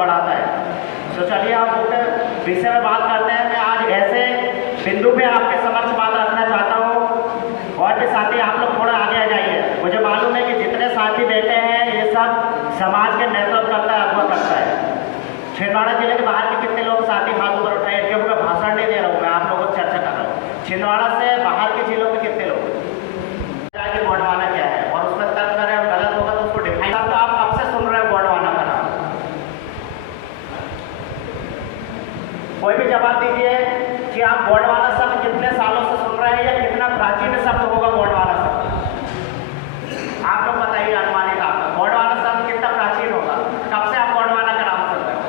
बढ़ाता है। तो चलिए हम मुख्य विषय में बात करते हैं। मैं आज ऐसे बिंदु पे आपके समक्ष बात रखना चाहता हूँ और भी साथी आप लोग थोड़ा आगे आ जाइए। मुझे मालूम है कि जितने साथी बैठे हैं ये सब समाज के नेतृत्व करता है, अगुवा करता है। छिंदवाड़ा जिले के बाहर के कितने लोग साथी हाथ ऊपर उठाए, क्योंकि मैं भाषण नहीं दे रहा हूँ, मैं आप लोगों से चर्चा कर रहा हूँ। छिंदवाड़ा से बाहर के जिलों में कितने लोग गोंडवाना क्या है और उसमें तर्क करें और गलत होगा तो उसको दिखाई। तो आप कब से सुन रहे हो गोंडवाना का नाम? कोई भी जवाब दीजिए कि आप गोंडवाना शब्द कितने सालों से सुन रहे हैं या कितना प्राचीन शब्द होगा गोंडवाना शब्द? आप लोग बताइए अनुमानित आपका गोंडवाना शब्द कितना प्राचीन होगा? कब से आप गोंडवाना का नाम सुन रहे हो?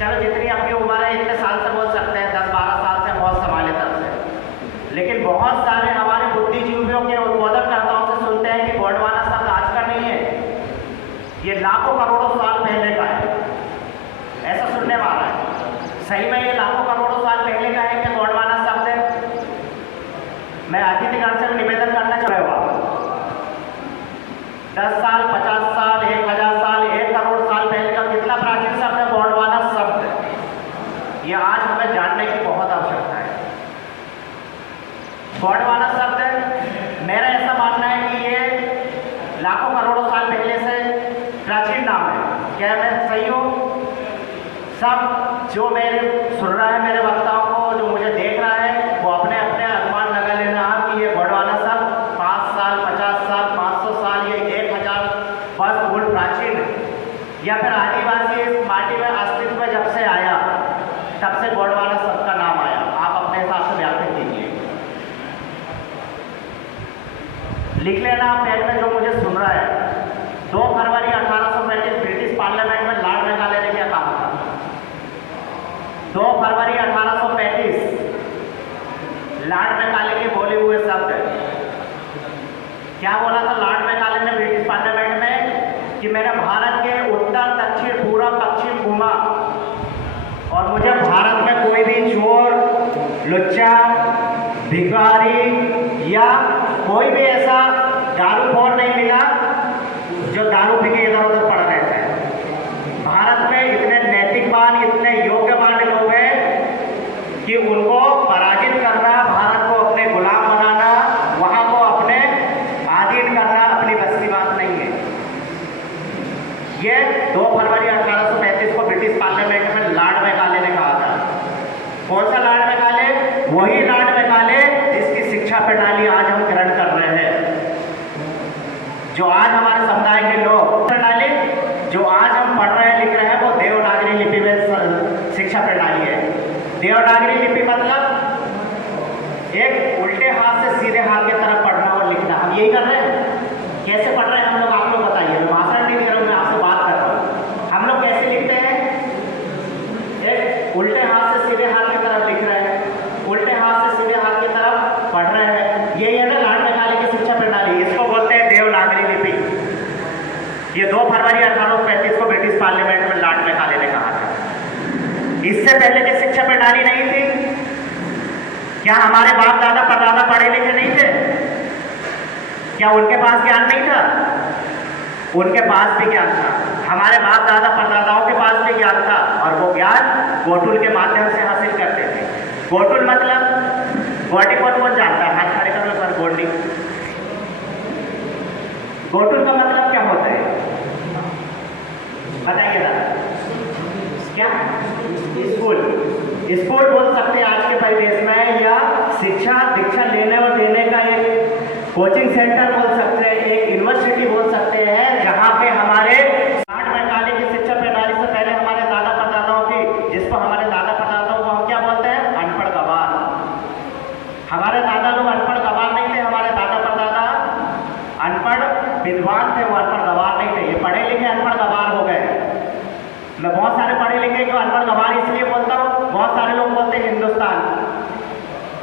चलो जितनी आपकी उम्र है इतने साल से बोल सकते हैं, 10-12 साल से बहुत संभाले तब से। लेकिन बहुत सारे हमारे बुद्धिजीवियों के उद्बोधनकर्ताओं से सुनते हैं कि गोंडवाना शब्द आज का नहीं है, ये लाखों करोड़ों साल पहले का है। ऐसा सुनने में आ रहा है। सही में ये लाखों करोड़ों साल पहले का है कि गोंडवाना शब्द है? मैं अतिथिगण से निवेदन करना चाह रहा हूँ, 10 साल, 50 साल, 1000 साल, 1 करोड़ साल पहले का कितना प्राचीन शब्द है गोंडवाना शब्द? ये आज हमें जानने की बहुत आवश्यकता है। गोंडवाना शब्द मेरा ऐसा मानना है कि ये लाखों करोड़ों साल पहले से प्राचीन नाम है। क्या मैं सही हूँ? सब जो मेरे सुन रहा है, मेरे वक्ताओं को जो मुझे देख रहा है, वो अपने अपने अनुमान लगा लेना कि ये गोंडवाना शब्द 5 साल, 50 साल, 500 साल, ये 1000 वर्ष पूर्व प्राचीन है, या फिर आदिवासी इस माटी में अस्तित्व में जब से आया तब से गोंडवाना शब्द का नाम आया। आप अपने हिसाब से व्याख्या कीजिए, लिख लेना पेन में जो मुझे सुन रहा है। 2 फरवरी 1835 ब्रिटिश पार्लियामेंट में लॉर्ड मेकाले ने क्या कहा था? 2 फरवरी 1835 लॉर्ड मेकाले के बोले हुए शब्द क्या बोला था लॉर्ड मेकाले ने ब्रिटिश पार्लियामेंट में? कि मैंने भारत के उत्तर, दक्षिण, पूर्व, पश्चिम घूमा और मुझे भारत में कोई भी चोर, लुच्चा, भिखारी या कोई भी ऐसा दारूखोर नहीं मिला जो दारू पी के इधर उधर पड़ रहता है। भारत में इतने नैतिकवान, इतने योग्यवान लोग हैं कि उनको पराजित करना, भारत को अपने गुलाम बनाना, वहां को अपने अधीन करना अपनी बस की बात नहीं है। ये 2 फरवरी 1835 को ब्रिटिश पार्लियामेंट में लॉर्ड मेकाले ने कहा था। कौन सा लॉर्ड मेकाले? वही लॉर्ड मेकाले जिसकी शिक्षा प्रणाली आज हम ग्रहण कर रहे हैं। जो आज हमारे समुदाय के लोग प्रणाली जो आज हम पढ़ रहे हैं, लिख रहे हैं, वो देवनागरी लिपि में शिक्षा प्रणाली है। देवनागरी लिपि मतलब एक उल्टे हाथ से सीधे हाथ की तरफ पढ़ना और लिखना। हम यही कर रहे हैं। कैसे पढ़ रहे हैं हम लोग? आप लोग बताइए। मैं भाषण नहीं दे रहा हूँ, मैं आपसे बात कर रहा हूँ। हम लोग कैसे लिखते हैं? एक उल्टे हाथ से सीधे हाथ की तरफ लिख रहे हैं, उल्टे हाथ से सीधे हाथ की तरफ पढ़ रहे हैं। यही है ना लॉर्ड मेकाले की शिक्षा प्रणाली। इसको बोलते हैं देवनागरी लिपि। ये 2 फरवरी 1835 को ब्रिटिश पार्लियामेंट में लॉर्ड मेकाले ने कहा था। इससे पहले की शिक्षा प्रणाली नहीं थी? क्या हमारे बाप दादा परदादा पढ़े लिखे नहीं थे? क्या उनके पास ज्ञान नहीं था? उनके पास भी ज्ञान था। हमारे बाप दादा परदादाओं के पास भी ज्ञान था और वो ज्ञान गोटुल के माध्यम से हासिल करते थे। गोटुल मतलब गोटी कौन जानता है? हाथ खड़े कर लो सर। गोटी, गोटुल का मतलब क्या होता है बताइए ना? क्या? स्कूल। स्कूल बोल सकते हैं आज के परिवेश में, या शिक्षा दीक्षा लेने और देने का एक कोचिंग सेंटर बोल सकते हैं, एक यूनिवर्सिटी बोल सकते हैं, जहाँ पे हमारे लॉर्ड मेकाले की शिक्षा प्रणाली से पहले हमारे दादा परदादाओं की, जिसको हमारे दादा परदादाओं को हम क्या बोलते हैं? अनपढ़ गवार। हमारे दादा लोग अनपढ़ गवार नहीं थे, हमारे दादा परदादा अनपढ़ विद्वान थे, वो अनपढ़ गवार नहीं थे। ये पढ़े लिखे अनपढ़ गवार हो गए। मैं बहुत सारे पढ़े लिखे को अनपढ़ गवार इसलिए बोलता हूँ, बहुत सारे लोग बोलते हैं हिंदुस्तान।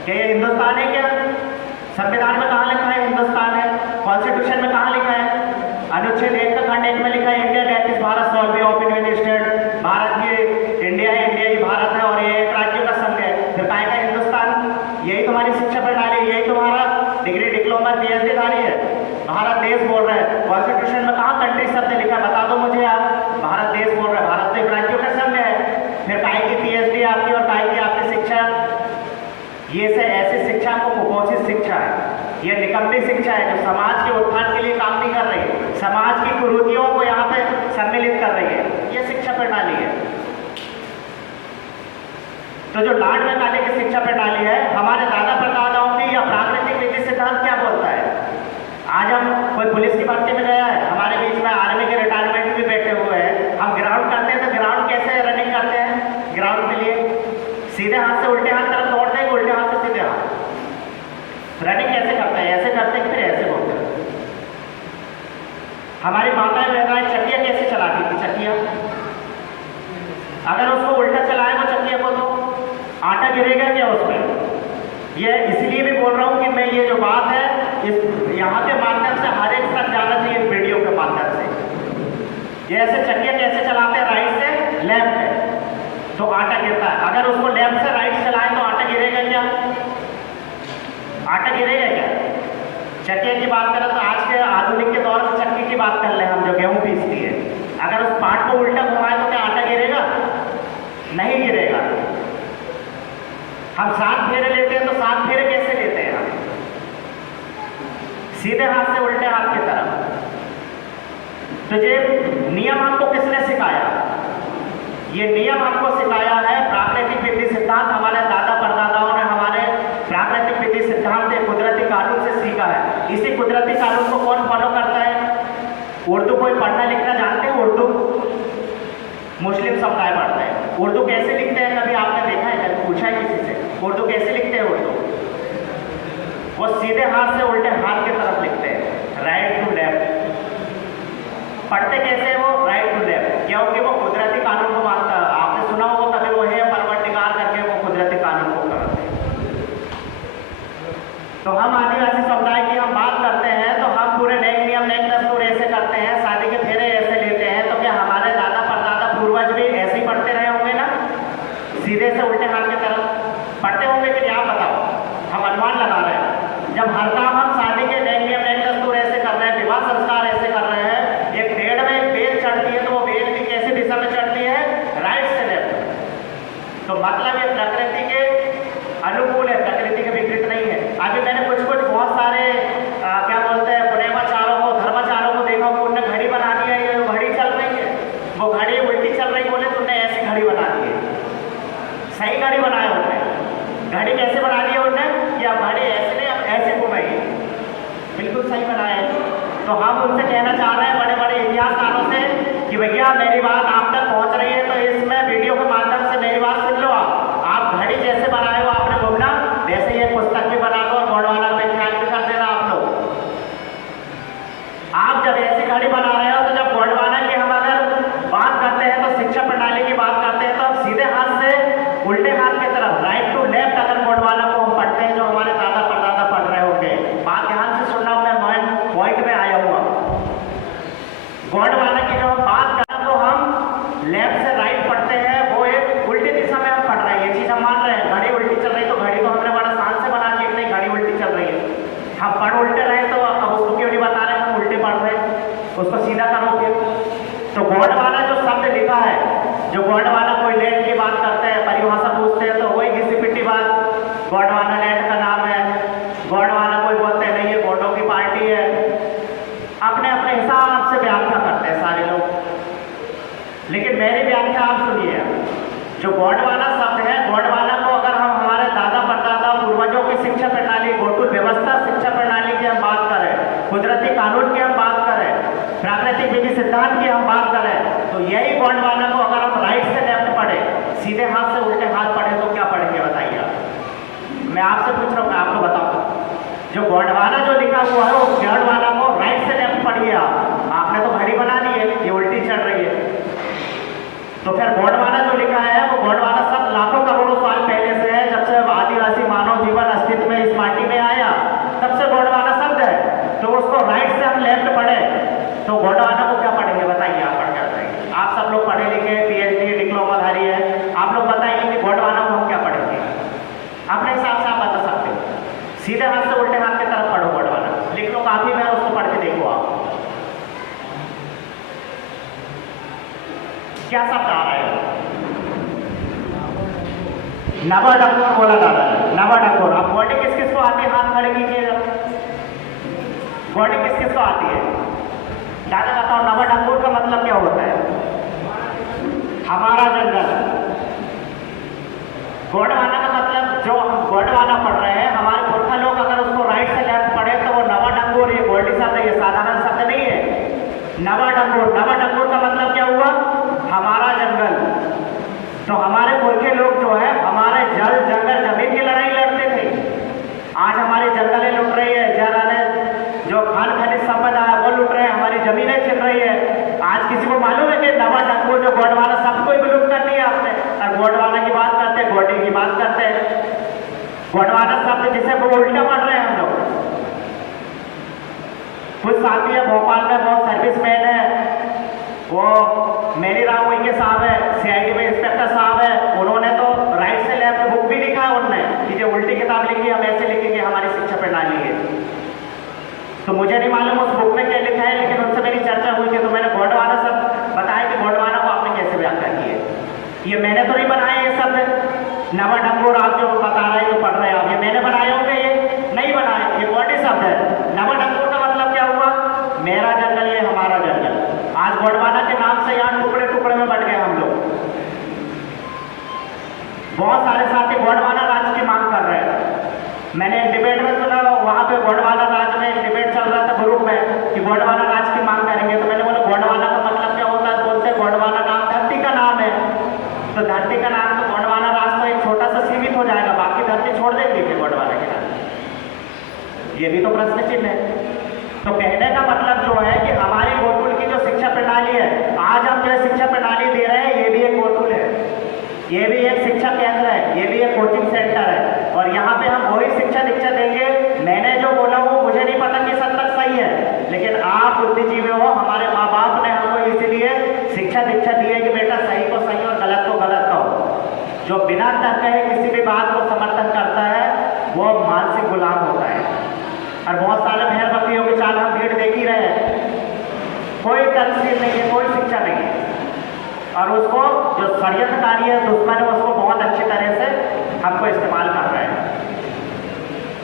क्या ये हिंदुस्तान है? क्या संविधान में कहाँ लिखा है हिंदुस्तान है? कॉन्स्टिट्यूशन में कहाँ लिखा है? अनुच्छेद 1 का खंड 1 में लिखा है India that is Bharat shall be of union state. Bharat की इंडिया है, इंडिया ही भारत है और ये एक राज्यों का संघ है। फिर कहेगा हिंदुस्तान? यही तुम्हारी शिक्षा प्रणाली, यही तुम्हारा डिग्री डिप्लोमा डिप्लोमा पीएचडी धारी है, भारत देश बोल रहे हैं। कॉन्स्टिट्यूशन में कहाँ कंट्री शब्द लिखा है, बता दो मुझे आप। भारत देश बोल रहे हैं, भारत तो एक राज्यों का शब्द है। फिर काहे की पीएचडी आपकी और काहे की आपकी शिक्षा? ये से ऐसी शिक्षा को कुपोषित शिक्षा है, ये निकम्मी शिक्षा है जो समाज के उत्थान के लिए काम नहीं कर रही है, समाज की कुरीतियों को यहाँ पे सम्मिलित कर रही है। ये शिक्षा प्रणाली है। तो जो लॉर्ड मैकाले की शिक्षा प्रणाली है, हमारे दादा परदादाओं की या प्राकृतिक विधि सिद्धांत क्या बोलता है? आज हम कोई पुलिस की भर्ती में गया है, हमारे बीच में आर्मी के रिटायरमेंट भी बैठे हुए हैं, हम ग्राउंड करते हैं तो ग्राउंड कैसे रनिंग करते हैं? ग्राउंड के लिए सीधे हाथ से उल्टे हाथ तरफ दौड़ते हैं, उल्टे हाथ से सीधे हाथ। रनिंग कैसे करते हैं? ऐसे करते हैं, फिर ऐसे बोलते हैं। हमारी माताएं बहनाएं चक्कियां कैसे चलाती थी? चक्कियां अगर उसको उल्टा चलाए वो चक्किया को तो आटा गिरेगा क्या उसमें? ये इसलिए भी बोल रहा हूँ कि मैं ये जो बात है इस यहाँ के माध्यम से हर एक तक जाना चाहिए, वीडियो के माध्यम से। ये ऐसे चक्कियां कैसे चलाते हैं? राइट से लेफ्ट है तो आटा गिरता है। अगर उसको लेफ्ट से राइट चलाए तो आटा गिरेगा क्या? आटा गिरेगा क्या? चक्की की बात करें तो आज के आधुनिक के दौर में चक्की की बात कर ले हम, जो गेहूं पीसती है, अगर उस पार्ट को उल्टा घुमाए तो क्या आटा गिरेगा? नहीं गिरेगा। हम 7 फेरे लेते हैं तो 7 फेरे कैसे लेते हैं हम? सीधे हाथ से उल्टे हाथ की तरफ। तो ये नियम हमको किसने सिखाया? ये नियम हमको सिखाया है प्राकृतिक विधि सिद्धांत। हमारे दादा परदादाओं ने हमारे प्राकृतिक विधि सिद्धांत कुदरती कानून से सीखा है। इसी कुदरती कानून को कौन फॉलो करता है? उर्दू कोई पढ़ना लिखना जानते हैं? उर्दू मुस्लिम समुदाय पढ़ते हैं। उर्दू कैसे लिखते हैं? कभी आपने देखा है? कभी पूछा है किसी से उर्दू कैसे लिखते हैं? उर्दू वो सीधे हाथ से उल्टे हाथ की तरफ लिखते हैं, राइट टू लेफ्ट। पढ़ते कैसे वो? राइट टू लेफ्ट, क्योंकि वो कुदरती कानून को मानता है। आपने सुना होगा कभी वो है परवरदिगार करके वो कुदरती कानून को करते हैं। तो हम आदिवासी समुदाय की हम बात करते हैं तो हम पूरे नए नियम नए दस्तूर ऐसे करते हैं, शादी के फेरे ऐसे लेते हैं। तो क्या हमारे दादा परदादा पूर्वज भी ऐसे ही पढ़ते रहे होंगे ना? सीधे से उल्टे हाथ की तरफ पढ़ते होंगे कि क्या? बताओ, हम अनुमान लगा रहे हैं। जब हर काम हम शादी के नए नियम नए दस्तूर ऐसे कर रहे हैं, विवाह संस्कार ऐसे कर रहे हैं, एक पेड़ में एक बेल चढ़ती है तो वो बेल भी कैसे दिशा में चढ़ती है? राइट से लेफ्ट। तो मतलब ये प्रकृति के अनुकूल है, प्रकृति के विपरीत नहीं है। अभी मैंने कुछ बहुत सारे क्या बोलते हैं पुनेमाचारों को, धर्माचारों को देखा, उनने घड़ी बना दी है, ये घड़ी चल रही है, वो घड़ी उल्टी चल रही, बोले तुमने ऐसी घड़ी बना दी है। सही घड़ी बनाया उन्होंने। घड़ी कैसे बना दी है उन्होंने? कि अब घड़ी ऐसे नहीं, अब ऐसे घुमाई, बिल्कुल सही बनाया है। तो हम उनसे कहना चाह रहे हैं बड़े बड़े इतिहासकारों से कि भैया मेरी बात आप तक पहुंच रही है तो इसमें वीडियो के माध्यम से मेरी बात सुन लो। आप घड़ी जैसे बनाए हो आपने घूमना, वैसे ये पुस्तक भी बना दो और गोंडवाना पे ख्याल भी कर देना आप लोग। आप जब ऐसी घड़ी बना रहे हो तो जब गोंडवाना की हम अगर बात करते हैं तो शिक्षा प्रणाली की बात करते हैं तो हम सीधे हाथ से उल्टे हाथ की तरफ, राइट टू लेफ्ट अगर गोंडवाना को हम पढ़ते हैं जो हमारे दादा परदादा पढ़ रहे होंगे। बात ध्यान से सुनना, मैं पॉइंट में आया हुआ। गोंडवाना की जो हम बात करें तो हम लेफ्ट से राइट पढ़ते हैं, वो एक उल्टी दिशा में हम पढ़ रहे हैं। ये चीज हम मान रहे हैं। घड़ी उल्टी चल रही तो घड़ी तो हमने बड़ा शान से बना दी, नहीं घड़ी उल्टी चल रही है, हम पढ़ उल्टे रहे तो अब उसको क्यों नहीं बता रहे हम उल्टे पढ़ रहे हैं, उसको सीधा करोगे। तो गोंडवाना जो शब्द लिखा है, जो गोंडवाना कोई लैंड की बात करते हैं, परिभाषा पूछते हैं तो वही घिसी पिटी बात, गोंडवाना लैंड का नाम है, गोंडवाना कोई बोलते हैं नहीं ये गोंडों की पार्टी है, अपने अपने हिसाब से व्याख्या करते हैं सारे लोग। लेकिन मेरी व्याख्या आप सुनिए। जो गोंडवाना शब्द है, गोंडवाना को अगर हम हमारे दादा परदादा पूर्वजों की शिक्षा प्रणाली, गोकुल व्यवस्था शिक्षा प्रणाली की हम बात करें, कुदरती कानून की हम बात करें, प्राकृतिक विधि सिद्धांत की हम बात करें, तो यही गोंडवाना को अगर हम राइट से लेफ्ट पढ़े, सीधे हाथ से उल्टे हाथ पढ़े तो क्या पढ़ेंगे बताइए आप? मैं आपसे पूछ रहा हूँ, मैं आपको बताऊँ। जो गोंडवाना जो लिखा हुआ है उस गोंडवाना को राइट से लेफ्ट पढ़िए आप। आपने तो घड़ी बना दी है, ये उल्टी चढ़ रही है। तो फिर गोंडवाना जो लिखा है वो गोंडवाना शब्द लाखों करोड़ों साल पहले से है, जब से आदिवासी मानव जीवन अस्तित्व में इस माटी में आया तब से गोंडवाना शब्द है। तो उसको राइट से हम लेफ्ट पढ़े तो गोंडवाना को क्या पढ़ेंगे बताइए? आप पढ़ जाते हैं, आप सब लोग पढ़े लिखे पीएचडी डिप्लोमाधारी है, आप लोग बताइए कि गोंडवाना को हम क्या पढ़ेंगे? अपने हिसाब से आप बता सकते हो। सीधे हाथ से उल्टे हाथ की तरफ पढ़ो गोंडवाना। क्या शब्द आ रहा है? नवा डंगोर बोला दादा ने, नवा डंगोर। अब बॉडी किस किस को आती है? हाथ खड़े कीजिएगा। बॉडी किस किस को आती है? दादा बताओ, नवा डंगोर का मतलब क्या होता है? हमारा जंगल। गोंडवाना का मतलब, जो हम गोंडवाना पढ़ रहे हैं, हमारे पुरखा लोग अगर उसको राइट से लेफ्ट पढ़े तो वो नवा डंगोर, ये गोल्डी शब्द है, ये साधारण शब्द नहीं है। नवा डंगोर, नवा डंगोर का मतलब क्या हुआ? हमारा जंगल। तो हमारे पुरखे लोग जो है हमारे जल जंगल जमीन की लड़ाई लड़ते थे। आज हमारी जंगलें लुट रही है, जराने जो खान खनिज संपदा है वो लुट रहे हैं, हमारी जमीनें छिन रही है। आज किसी को मालूम है कि नवा डंगोर जो गोंडवाना सबको ही विलुप्त कर दिया आपने? और गोंडवाना की बात करते हैं, गोंडी की बात करते हैं। गोंडवाना शब्द जिसे वो उल्टा पढ़ रहे हैं हम लोग। कुछ साथी है भोपाल में, बहुत सर्विसमैन है, वो मेरी राम उनके साहब है, सीआईडी में इंस्पेक्टर साहब है, उन्होंने तो राइट से लेफ्ट बुक भी लिखा है उनने कि जो उल्टी किताब लिखी हम ऐसे लिखेंगे हमारी शिक्षा प्रणाली है। तो मुझे नहीं मालूम उस बुक में क्या लिखा है, लेकिन उनसे मेरी चर्चा हुई थी तो मैंने गोंडवाना शब्द बताया कि गोंडवाना को आपने कैसे व्याख्या की है। ये मैंने तो नहीं बनाया ये शब्द। नवा डंगोर आप जो बता रहे हैं, जो पढ़ रहे हैं आप, ये मैंने बनाए होंगे? ये नहीं बनाए, ये गोंडी शब्द है। नवा डंगोर का मतलब क्या हुआ? मेरा जंगल, ये हमारा जंगल। आज गोंडवाना के नाम से यहाँ टुकड़े टुकड़े में बट गए हम लोग। बहुत सारे साथी गोंडवाना राज्य की मांग कर रहे हैं। मैंने एक डिबेट में सुना, वहां पे गोंडवाना राज्य में एक डिबेट चल रहा था ग्रुप में कि गोंडवाना राज्य की मांग करेंगे। तो मैंने बोला गोंडवाना का मतलब क्या होता है? बोलते गोंडवाना नाम धरती का नाम है। तो धरती का नाम, तो गोंडवाना राज्य तो एक छोटा सा सीमित हो जाएगा, बाकी धरती छोड़ देंगे फिर गोंडवाना के नाम? ये भी तो प्रश्न चिन्ह है। तो कहने का मतलब जो है कि हमारी गोकुल की जो शिक्षा प्रणाली है, आज हम जो शिक्षा प्रणाली दे रहे हैं, ये भी एक गोकुल है, ये भी एक शिक्षा केंद्र है, ये भी एक कोचिंग सेंटर है। और यहाँ पे हम वही शिक्षा दीक्षा देंगे। मैंने जो बोला वो मुझे नहीं पता किस हद तक सही है, लेकिन आप बुद्धिजीवी हो, हमारे माँ बाप ने हमको इसीलिए शिक्षा दीक्षा दी है कि बेटा सही को सही और गलत को गलत कहो। जो बिना तर्क है किसी भी बात को समर्थन करता है वो मानसिक गुलाम होता है। और बहुत सारे भेड़ बकरियों के चाल हम भीड़ देख ही रहे हैं, कोई तस्वीर नहीं है, कोई शिक्षा नहीं है। और उसको जो षड्यंत्रकारी है, दुश्मन है, उसको बहुत अच्छी तरह से हमको इस्तेमाल कर रहे हैं।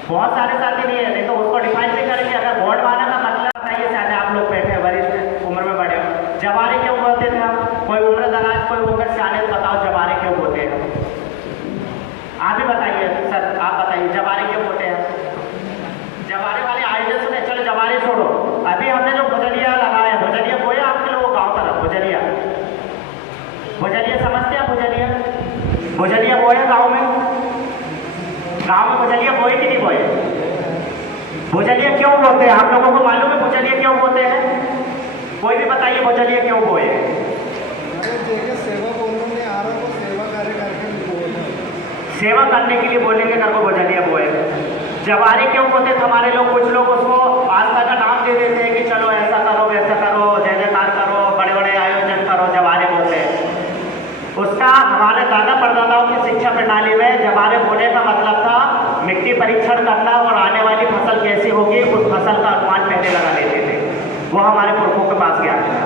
बहुत सारे साथी नहीं है, नहीं तो उसको डिफाइन भी करेंगे। अगर गोंडवाना का मतलब बताइए, शायद आप लोग बैठे वरिष्ठ उम्र में बड़े हो, जवारे क्यों बोलते थे हम? कोई उम्र दराज, कोई उम्र सियाने, बताओ जवारे क्यों बोलते हैं? आप ही बताइए सर, आप बताइए जवारे क्यों बोलते हैं? जवारे वाले आयोजन सुने, चलो जवारे छोड़ो। अभी हमने जो भुजलिया लगाया, भुजलिया बोया आपके लोग गाँव तरफ? भुजलिया, भुजलिया समझते हैं? भुजलिया, भुजलिया बोए गाँव में? गाँव में भुजलिया बोए कि नहीं बोए? भुजलिया क्यों बोते हैं? आप लोगों को मालूम है भुजलिया क्यों बोते हैं? कोई भी बताइए भुजलिया क्यों बोए? सेवा करने के लिए बोलेंगे कर को भुजलिया बोए। जवारे क्यों बोते थे हमारे लोग? कुछ लोग उसको आस्था का नाम दे देते हैं कि चलो ऐसा करो, वैसा करो, जय जयकार करो, बड़े बड़े आयोजन करो, जवारे बोलते हैं। उसका हमारे दादा परदादाओं की शिक्षा प्रणाली में जवारे बोले का मतलब था मिट्टी परीक्षण करना और आने वाली फसल कैसी होगी उस फसल का अनुमान पहले लगा लेते थे। वो हमारे पुरखों के पास गया था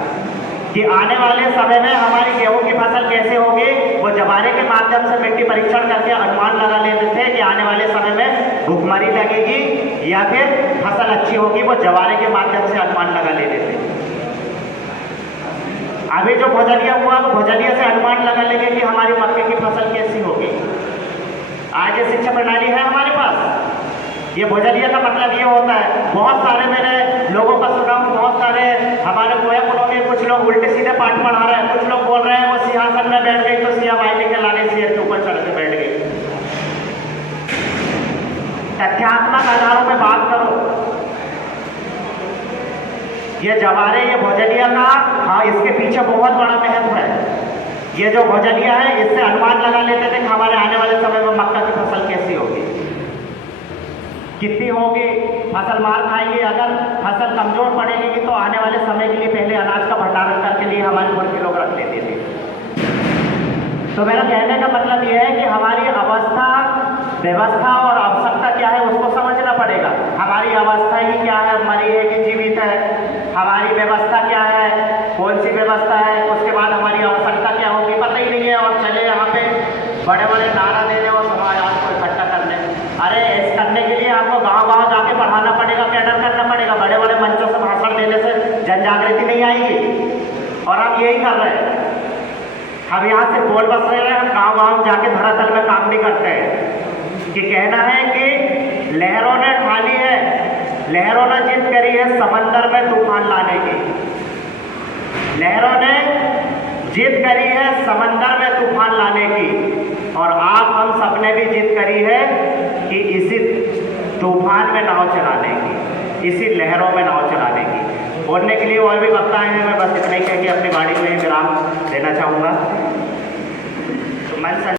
कि आने वाले समय में हमारी गेहूं की फसल कैसे होगी, वो जवारे के माध्यम से मिट्टी परीक्षण करके अनुमान लगा लेते थे कि आने वाले समय में भूखमरी लगेगी या फिर फसल अच्छी होगी, वो जवारे के माध्यम से अनुमान लगा लेते थे। अभी जो भुजलिया हुआ वो भुजलिया से अनुमान लगा लेंगे कि हमारी मक्के की फसल कैसी होगी। आज ये शिक्षा प्रणाली है हमारे पास। ये भुजलिया का मतलब ये होता है, बहुत सारे मैंने लोगों का सुना, बहुत सारे हमारे गोया कॉलोनी कुछ लोग उल्टे सीधे पाठ पढ़ा रहे हैं, कुछ लोग बोल रहे हैं वो सिंहासन में बैठ गई तो सिया बाई के लाने सिर के ऊपर चढ़ के बैठ गई। तथ्यात्मक आधारों पर बात करो। ये जवारे, ये भुजलिया का, हाँ इसके पीछे बहुत बड़ा महत्व है। ये जो भुजलिया है इससे अनुमान लगा लेते थे कि हमारे आने वाले समय में मक्का की फसल कैसी होगी, कितनी होगी, फसल मार खाएंगे, अगर फसल कमजोर पड़ेगी तो आने वाले समय के लिए पहले अनाज का भंडारण करके लिए हमारे पुरखे लोग रख लेते थे। तो मेरा कहने का मतलब यह है कि हमारी अवस्था, व्यवस्था और आवश्यकता क्या है उसको समझना पड़ेगा। हमारी अवस्था ही क्या है, हमारी एक ही जीवित है, हमारी व्यवस्था क्या है, कौन सी व्यवस्था है, उसके बाद हमारी आवश्यकता इस करने के लिए आपको गांव-गांव जाके पढ़ाना पड़ेगा, कैडर करना पड़ेगा। बड़े-बड़े मंचों से भाषण देने से जन जागृति नहीं आएगी। और आप यही कर रहे हैं। हम यहाँ से बोल बस रहे हैं, हम गांव-गांव जाके धरातल में काम भी करते हैं। कि कहना है कि लहरों ने ठानी है, लहरों ने जिद करी है समंदर में तूफान लाने की। लहरों ने जिद करी है समंदर में तूफान लाने की, और आप हम सबने भी जिद करी है कि इसी तूफान में नाव चलाने की, इसी लहरों में नाव चलाने की। बोलने के लिए और भी वक्ता हैं, मैं बस इतना ही कह के अपनी वाणी में विराम देना चाहूँगा। तो मैं